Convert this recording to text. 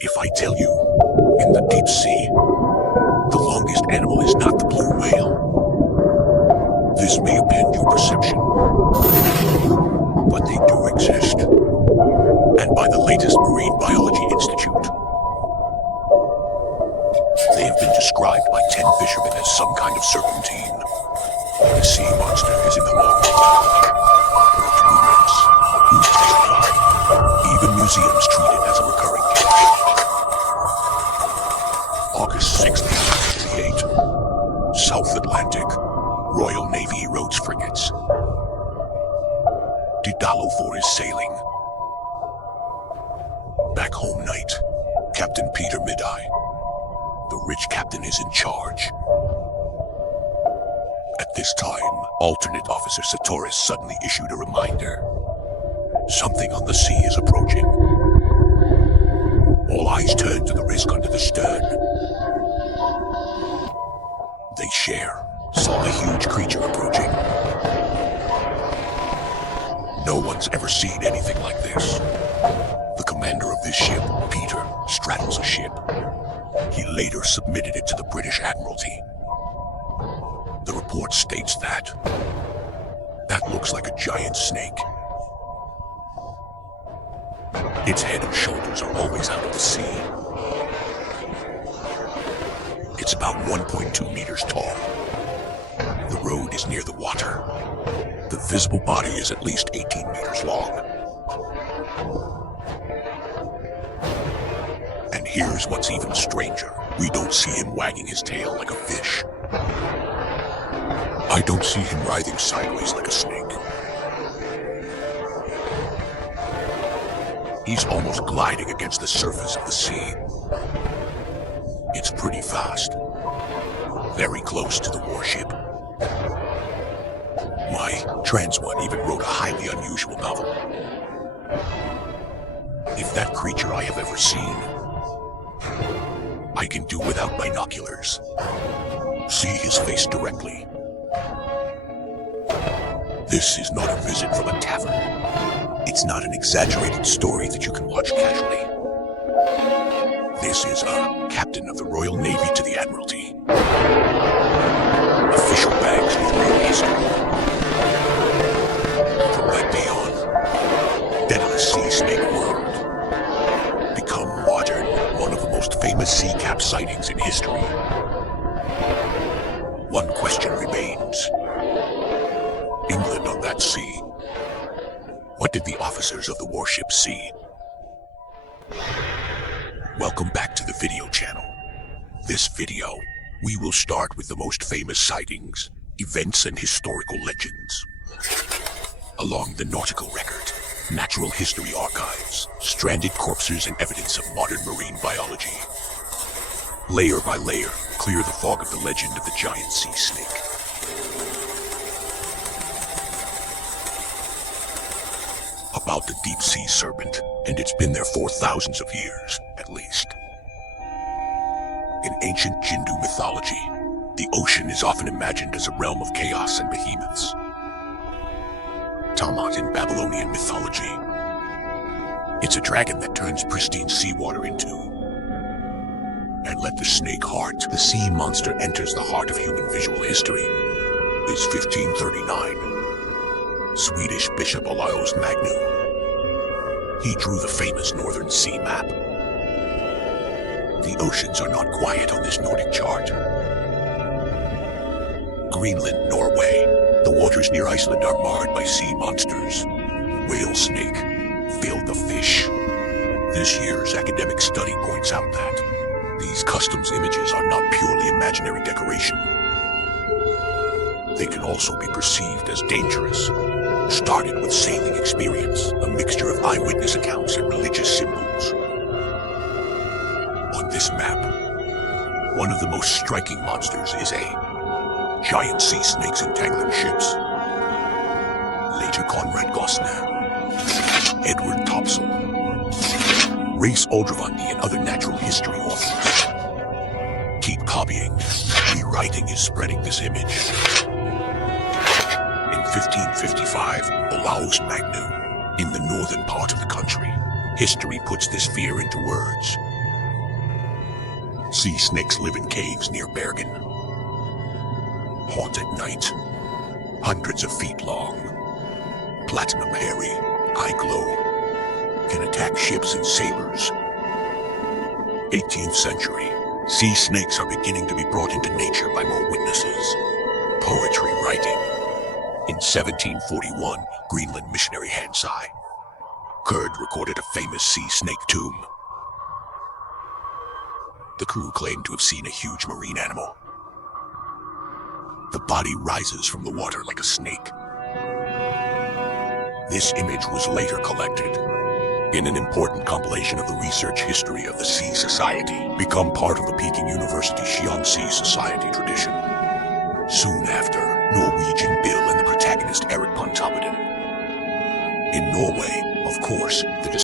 If I tell you, in the deep sea, the longest animal is not the blue whale, this may append your perception. But they do exist. And by the latest Marine Biology Institute, they have been described by 10 fishermen as some kind of serpentine. The sea monster is in the long numerous who testify. Even museums treat it as a recurring case. August 6th, 1968. South Atlantic. Royal Navy Rhodes frigates. Daedalus 4 is sailing. Back home night. Captain Peter Mideye. The rich captain is in charge. At this time, alternate officer Satoris suddenly issued a reminder. Something on the sea is approaching. All eyes turn to the risk under the stern. They saw a huge creature approaching. No one's ever seen anything like this. The commander of this ship, Peter, straddles a ship. He later submitted it to the British Admiralty. The report states that looks like a giant snake. Its head and shoulders are always out of the sea. It's about 1.2 meters tall. The road is near the water. The visible body is at least 18 meters long. And here's what's even stranger. We don't see him wagging his tail like a fish. I don't see him writhing sideways like a snake. He's almost gliding against the surface of the sea. It's pretty fast. Very close to the warship. Why, Transwan even wrote a highly unusual novel. If that creature I have ever seen, I can do without binoculars. See his face directly. This is not a visit from a tavern. It's not an exaggerated story that you can watch casually. This is a captain of the Royal Navy to the Admiralty. Official bags with real history. From that day on, Daedalus sea snake world become modern, one of the most famous sea cap sightings in history. One question remains. England on that sea. What did the officers of the warship see? Welcome back to the video channel. This video, we will start with the most famous sightings, events and historical legends. Along the nautical record, natural history archives, stranded corpses and evidence of modern marine biology. Layer by layer, clear the fog of the legend of the giant sea snake. About the deep sea serpent, and it's been there for thousands of years, at least. In ancient Hindu mythology, the ocean is often imagined as a realm of chaos and behemoths. Tiamat in Babylonian mythology. It's a dragon that turns pristine seawater into. And let the snake heart, the sea monster enters the heart of human visual history, is 1539. Swedish Bishop Olaus Magnus. He drew the famous Northern Sea map. The oceans are not quiet on this Nordic chart. Greenland, Norway. The waters near Iceland are marred by sea monsters. Whale snake, filth of fish. This year's academic study points out that these customs images are not purely imaginary decoration. They can also be perceived as dangerous. Started with sailing experience, a mixture of eyewitness accounts and religious symbols. On this map, one of the most striking monsters is a giant sea snakes entangling ships. Later Conrad Gosner, Edward Topsell, Race Aldrovandi and other natural history authors keep copying, rewriting and spreading this image. In 1555, Olaus Magnus, in the northern part of the country, history puts this fear into words. Sea snakes live in caves near Bergen. Haunt at night, hundreds of feet long, platinum hairy, eye glow, can attack ships and sailors. 18th century, sea snakes are beginning to be brought into nature by more witnesses. Poetry writing. In 1741, Greenland missionary Hansai Kurd recorded a famous sea snake tomb. The crew claimed to have seen a huge marine animal. The body rises from the water like a snake. This image was later collected in an important compilation of the research history of the Sea Society, become part of the Peking University Xi'an Sea Society tradition. Soon after, Norwegian Bill and the protagonist Erik Pontoppidan. In Norway, of course, the